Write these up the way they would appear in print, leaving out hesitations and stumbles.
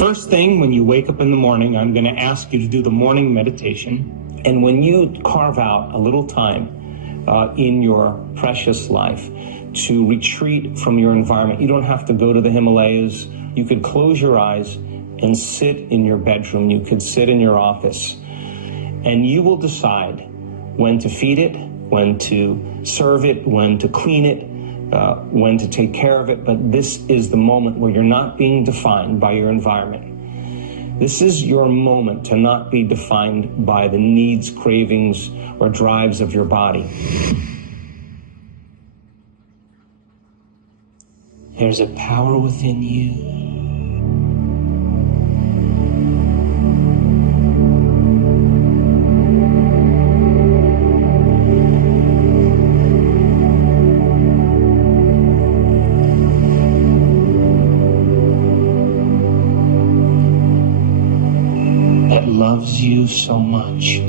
First thing, when you wake up in the morning, I'm going to ask you to do the morning meditation. And when you carve out a little time in your precious life to retreat from your environment, you don't have to go to the Himalayas. You could close your eyes and sit in your bedroom. You could sit in your office. And you will decide when to feed it, when to serve it, when to clean it, when to take care of it. But this is the moment where you're not being defined by your environment. This is your moment to not be defined by the needs, cravings, or drives of your body. There's a power within you. Loves you so much.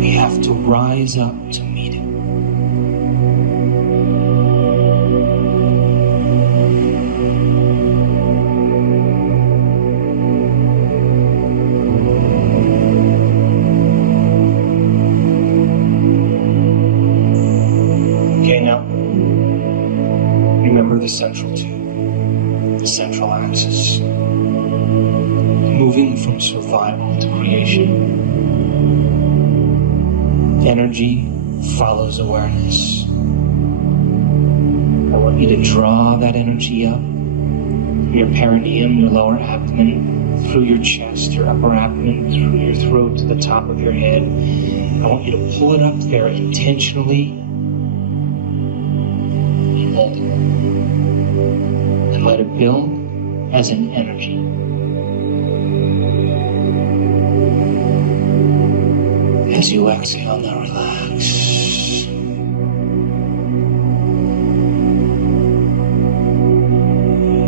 We have to rise up to meet it. The central tube, the central axis, moving from survival to creation. Energy follows awareness. I want you to draw that energy up from your perineum, your lower abdomen, through your chest, your upper abdomen, through your throat to the top of your head. I want you to pull it up there intentionally and hold it. And let it build as an energy. As you exhale, now relax.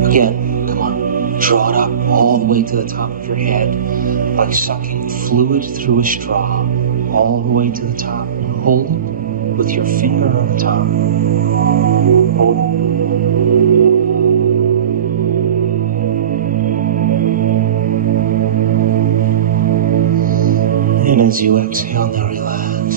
Again, come on, draw it up all the way to the top of your head, like sucking fluid through a straw, all the way to the top. And hold it with your finger on the top. Hold it. And as you exhale, now relax.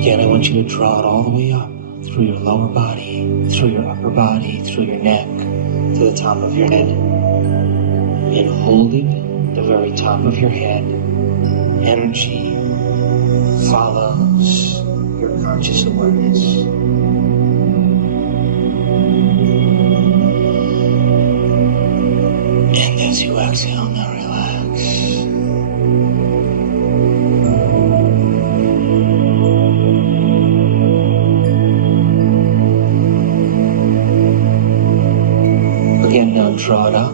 Again, I want you to draw it all the way up through your lower body, through your upper body, through your neck, to the top of your head, and holding the very top of your head, energy follows your conscious awareness. And as you exhale, now relax. Again, now draw it up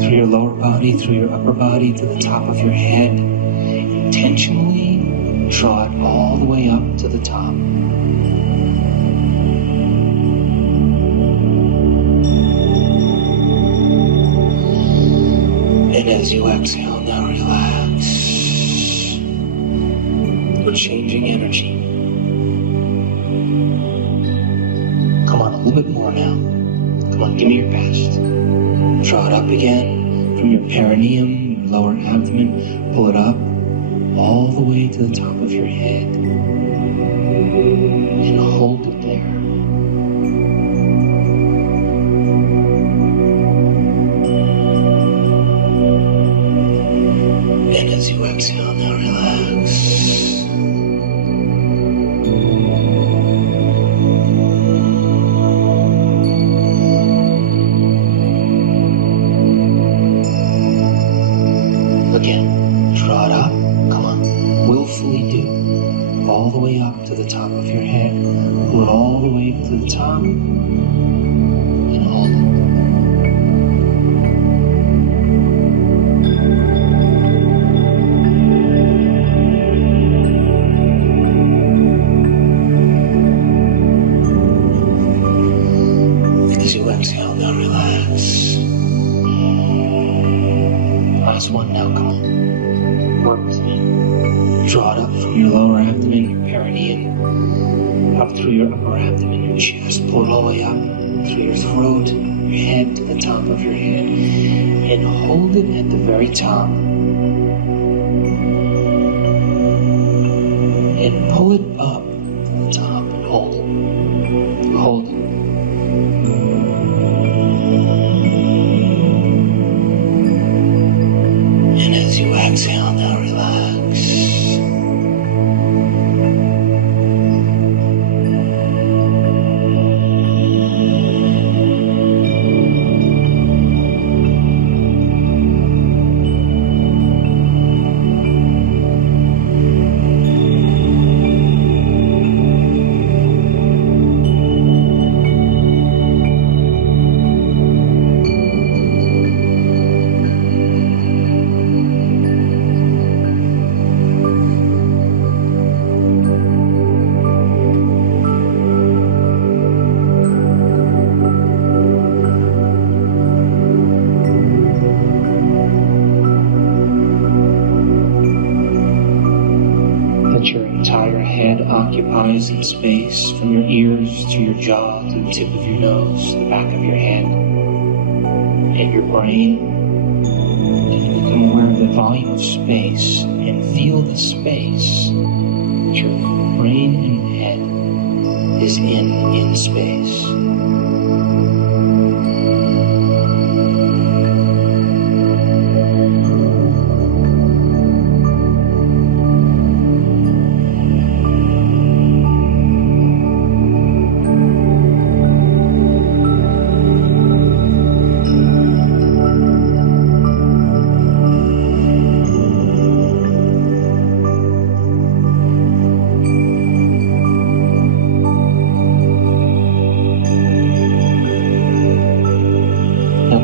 through your lower body, through your upper body, to the top of your head. Intentionally draw it all the way up to the top. And as you exhale, now relax. We're changing energy. Come on, a little bit more now. Come on, give me your best. Draw it up again from your perineum, your lower abdomen. Pull it up all the way to the top of your head. And hold it there. And as you exhale, now relax. Again, draw it up. Come on, willfully do all the way up to the top of your head. Pull it all the way to the top and hold it. As you exhale, now relax. Last one now, come on. Work with me. Draw it up from your lower abdomen, your perineum, up through your upper abdomen, your chest. Pull it all the way up through your throat, your head to the top of your head. And hold it at the very top. And pull it up to the top and hold it. Hold it. And as you exhale, now relax. Your entire head occupies in space from your ears to your jaw to the tip of your nose, the back of your head, and your brain. And you become aware of the volume of space and feel the space that your brain and head is in space.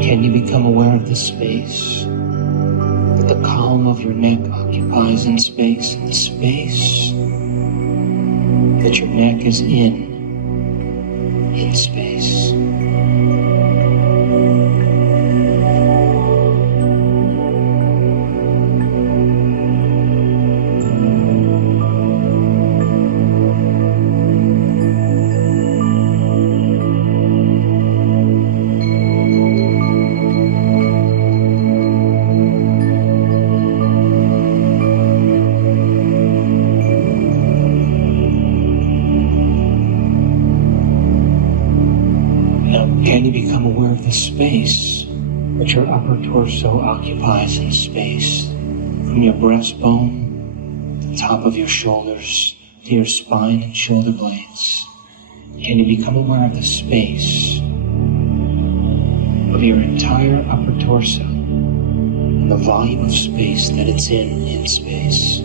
Can you become aware of the space that the column of your neck occupies in space, and the space that your neck is in space? Can you become aware of the space that your upper torso occupies in space? From your breastbone, to the top of your shoulders, to your spine and shoulder blades. Can you become aware of the space of your entire upper torso and the volume of space that it's in space?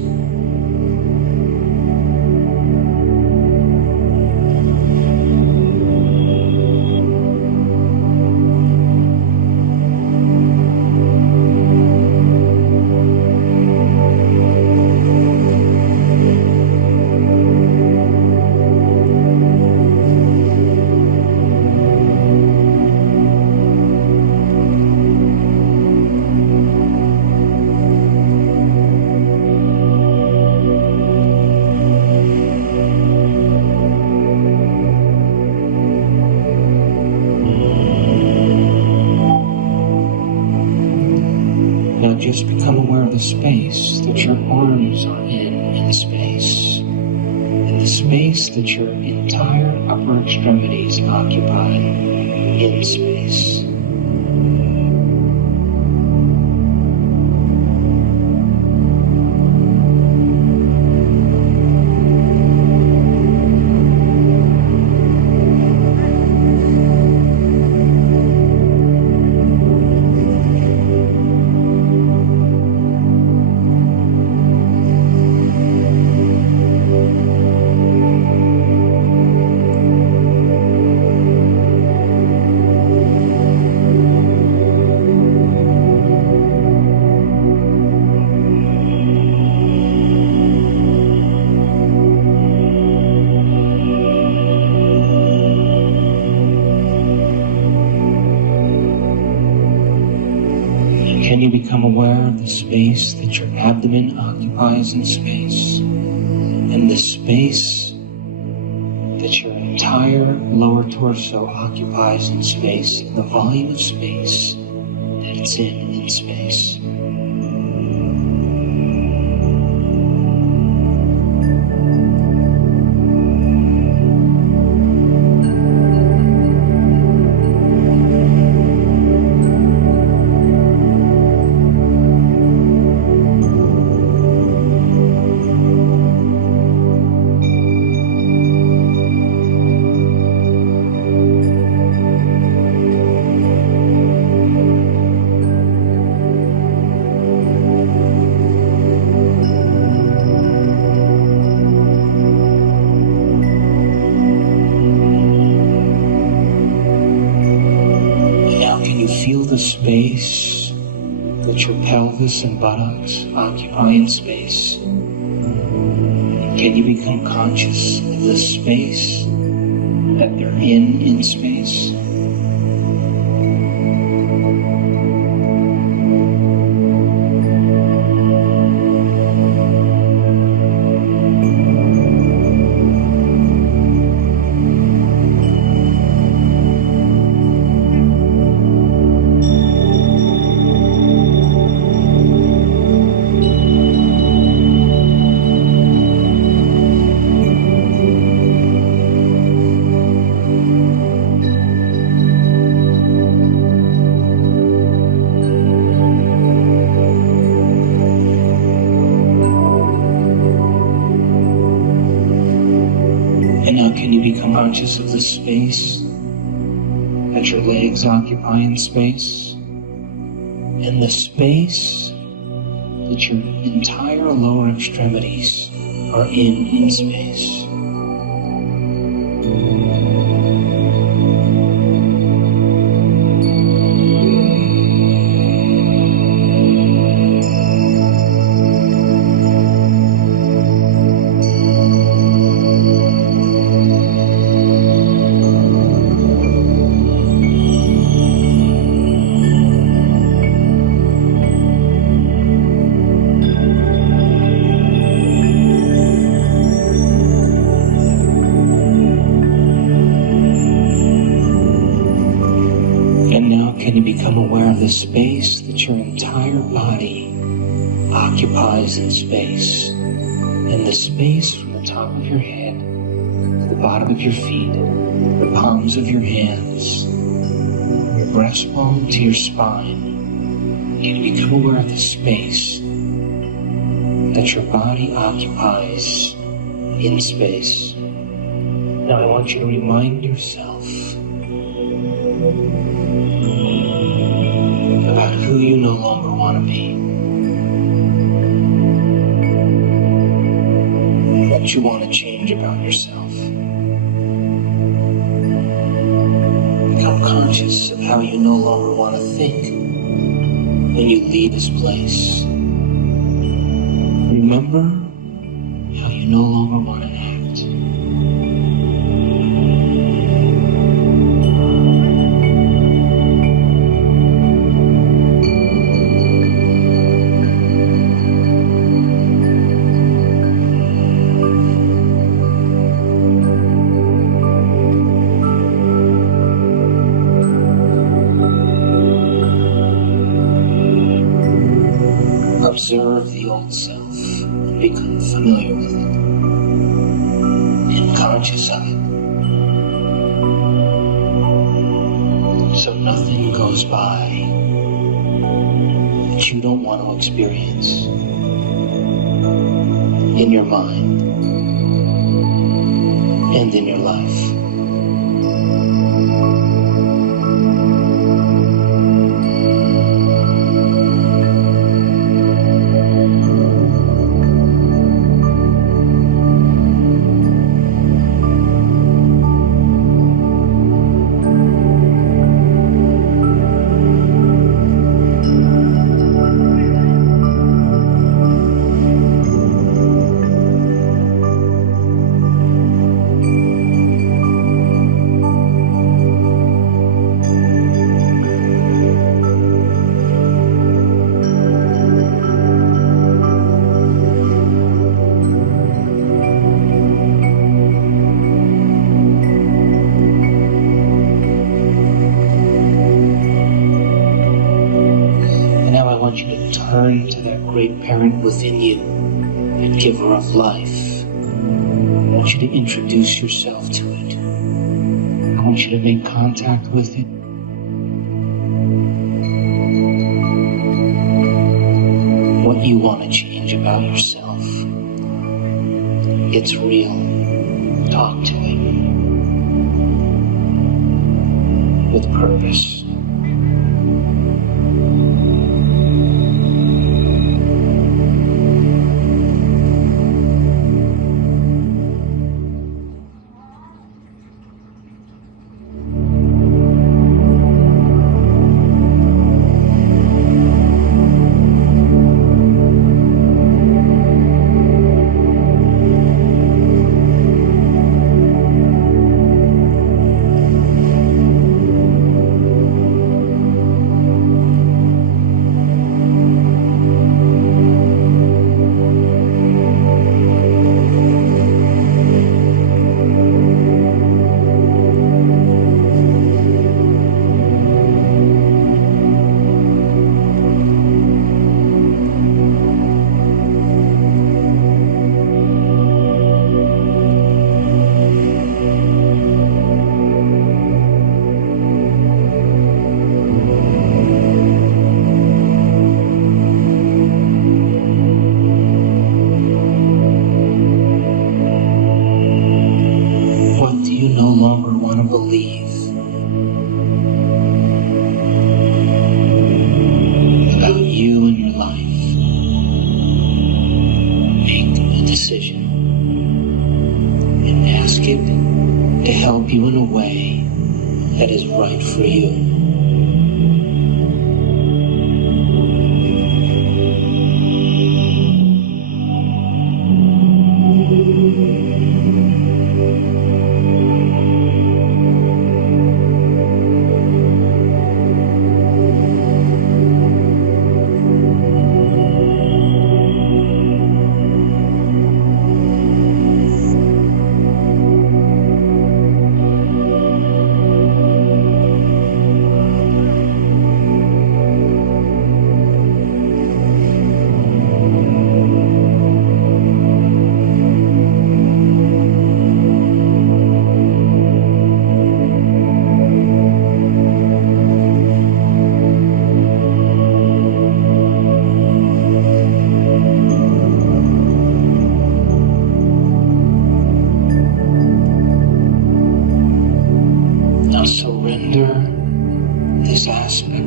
Just become aware of the space that your arms are in space, and the space that your entire upper extremities occupy in space. space that your abdomen occupies in space, and the space that your entire lower torso occupies in space, and the volume of space that it's in space. Feel the space that your pelvis and buttocks occupy in space. Can you become conscious of the space that they're in space? And now can you become conscious of the space that your legs occupy in space, and the space that your entire lower extremities are in space? Can you become aware of the space that your entire body occupies in space, and the space from the top of your head to the bottom of your feet, the palms of your hands, your breastbone to your spine? Can you become aware of the space that your body occupies in space? Now I want you to remind yourself about who you no longer want to be, what you want to change about yourself. Become conscious of how you no longer want to think when you leave this place. Remember how you no longer want to act. Observe the old self and become familiar with it and conscious of it, so nothing goes by that you don't want to experience in your mind and in your life. great parent within you and giver of life. I want you to introduce yourself to it. I want you to make contact with it. What you want to change about yourself. It's real. Talk to it. With purpose. To help you in a way that is right for you.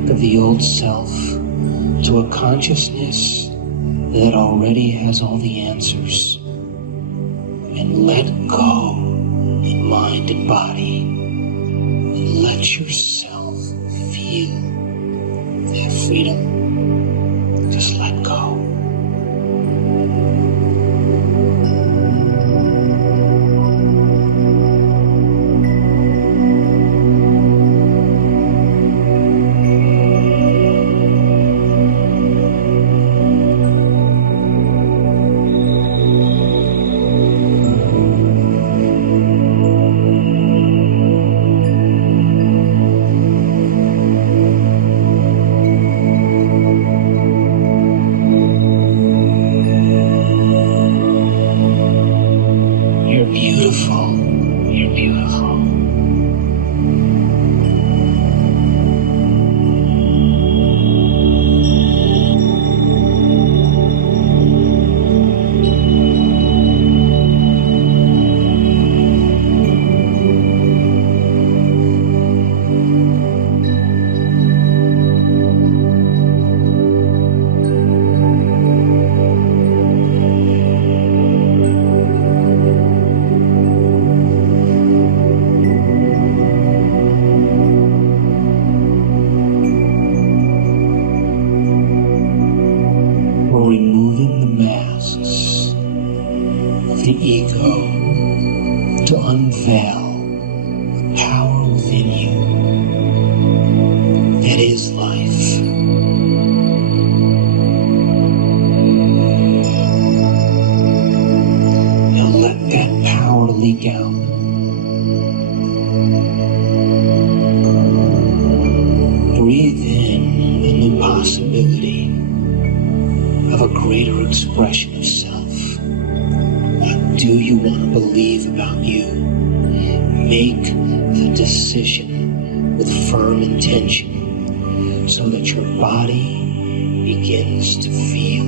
Of the old self to a consciousness that already has all the answers, and let go in mind and body, and let yourself feel that freedom. Just let go. The ego to unveil the power within you that is life. Now let that power leak out. Breathe in the new possibility of a greater expression of self. What do you want to believe about you? Make the decision with firm intention so that your body begins to feel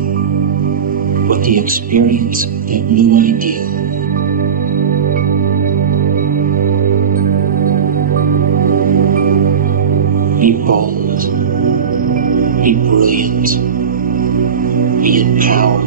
what the experience of that new ideal. Be bold, be brilliant, be empowered.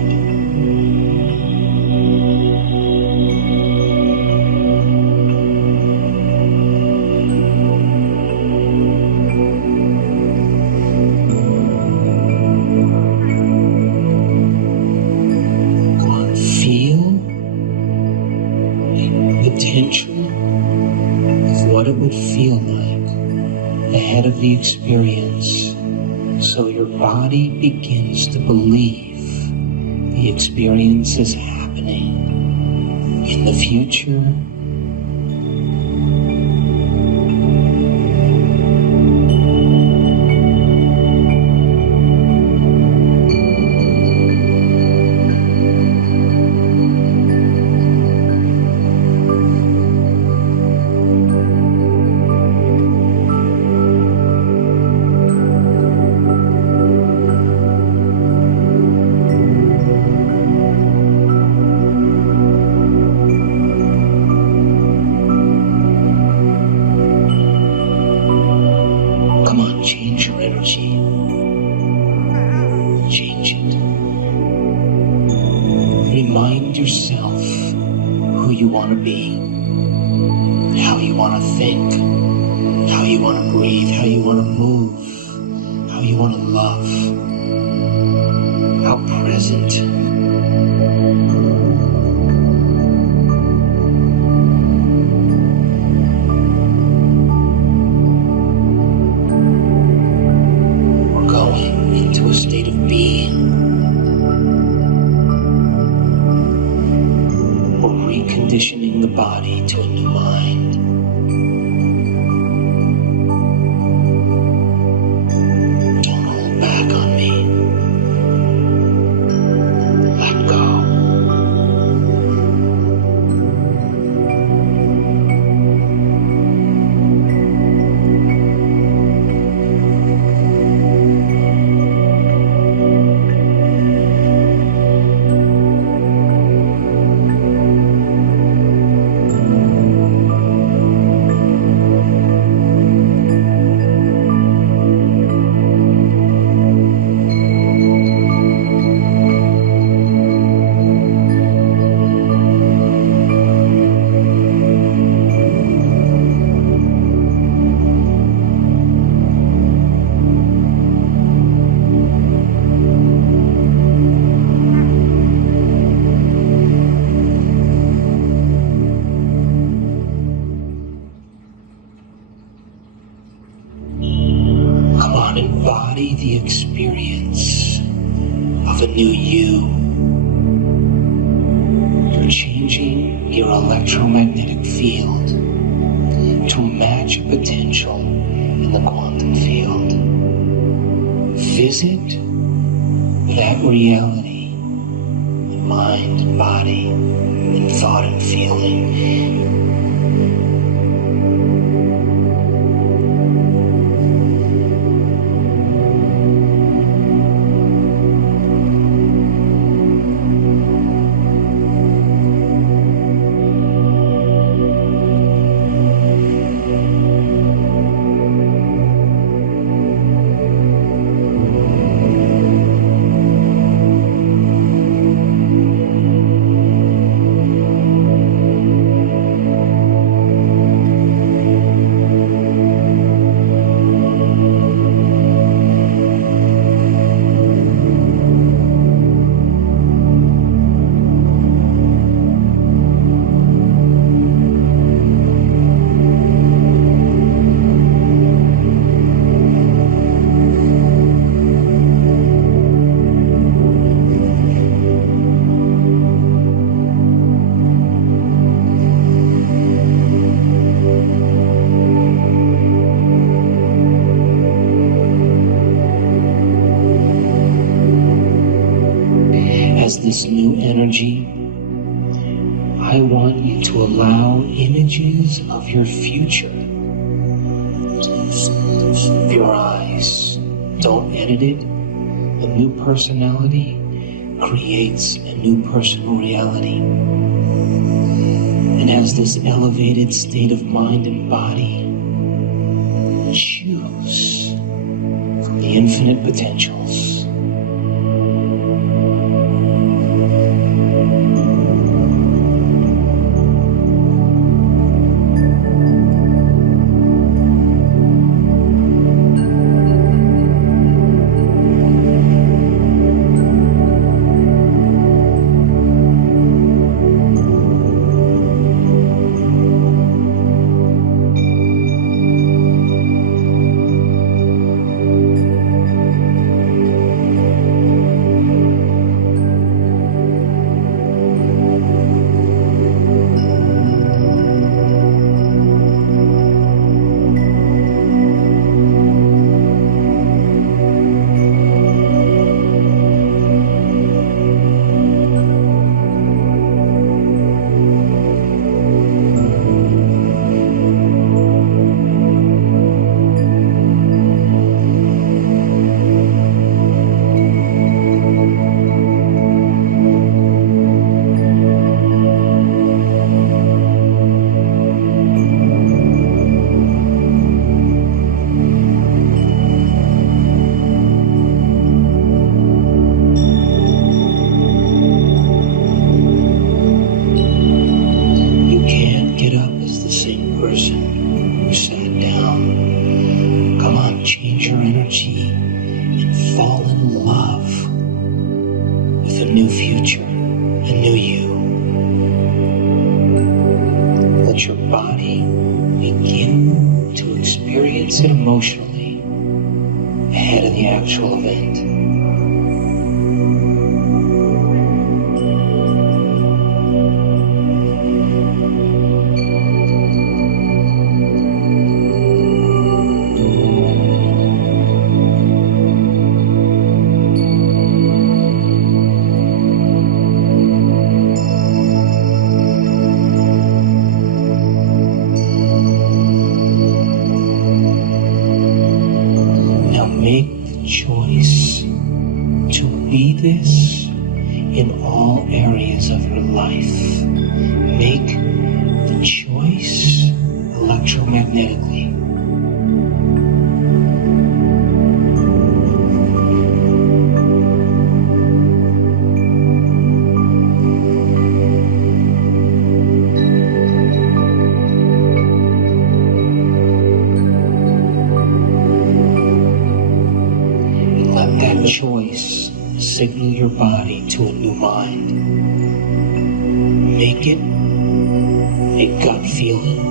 Potential of what it would feel like ahead of the experience, so your body begins to believe the experience is happening in the future. Come on, change your energy. Change it. Remind yourself who you want to be, how you want to think, how you want to breathe, how you want to move, how you want to love, how present. Into a state of being. We're reconditioning the body to a new mind. Don't hold back on me. Let go. Embody the experience of a new you. You're changing your electromagnetic field to match a potential in the quantum field. Visit that reality in mind and body, in thought and feeling. this new energy, I want you to allow images of your future. Your eyes, don't edit it. A new personality creates a new personal reality. And as this elevated state of mind and body, choose from the infinite potentials. Emotionally ahead of the actual event. Make the choice to be this in all areas of your life. Make the choice electromagnetically. Choice signal your body to a new mind. Make it a gut feeling.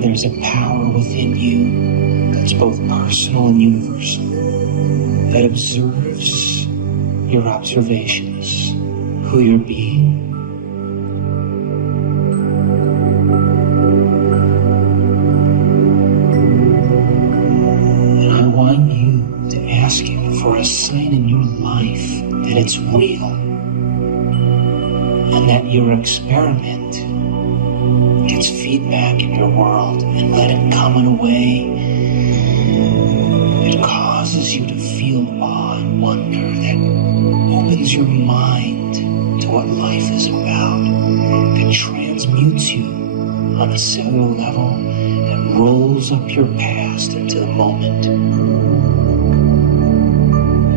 There's a power within you that's both personal and universal, that observes your observations, who you're being. And I want you to ask Him for a sign in your life that it's real and that your experiment gets feedback in your world, and let it come in a way that causes you to feel awe and wonder, that opens your mind to what life is about, that transmutes you on a cellular level, that rolls up your past into the moment,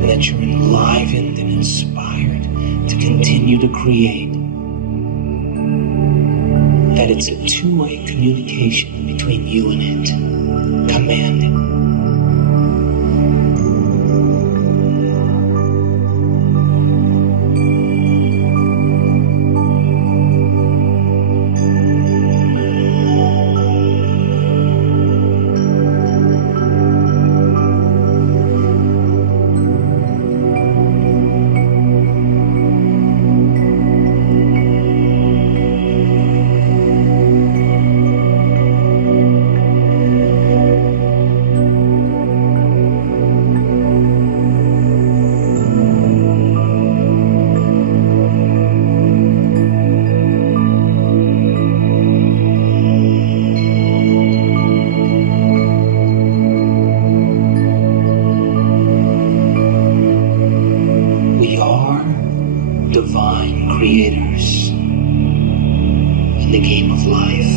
and that you're enlivened and inspired to continue to create. That it's a two-way communication between between you and it. Command it. Divine creators in the game of life.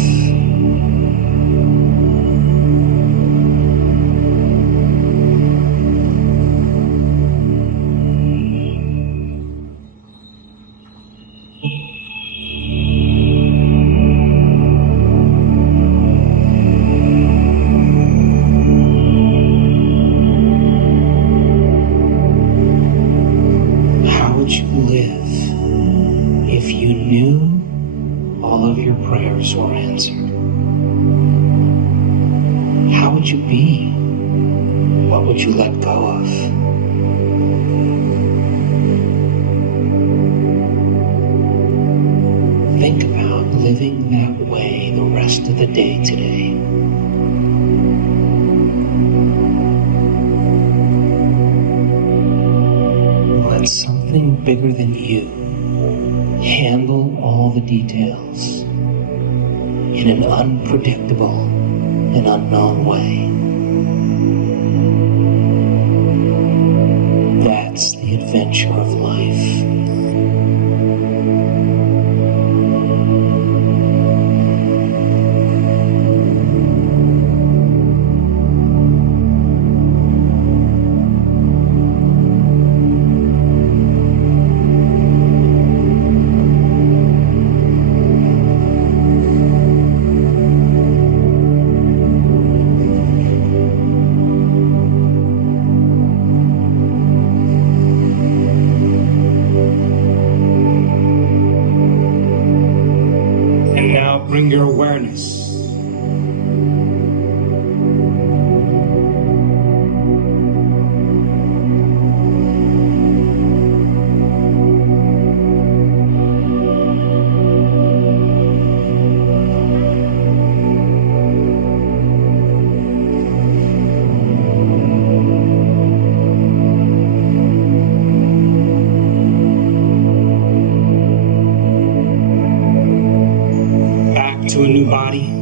How would you live if you knew all of your prayers were answered? How would you be? What would you let go of? Think about living that way the rest of the day today. Let something bigger than you handle all the details in an unpredictable and unknown way. That's the adventure of life. Bring your awareness to a new body.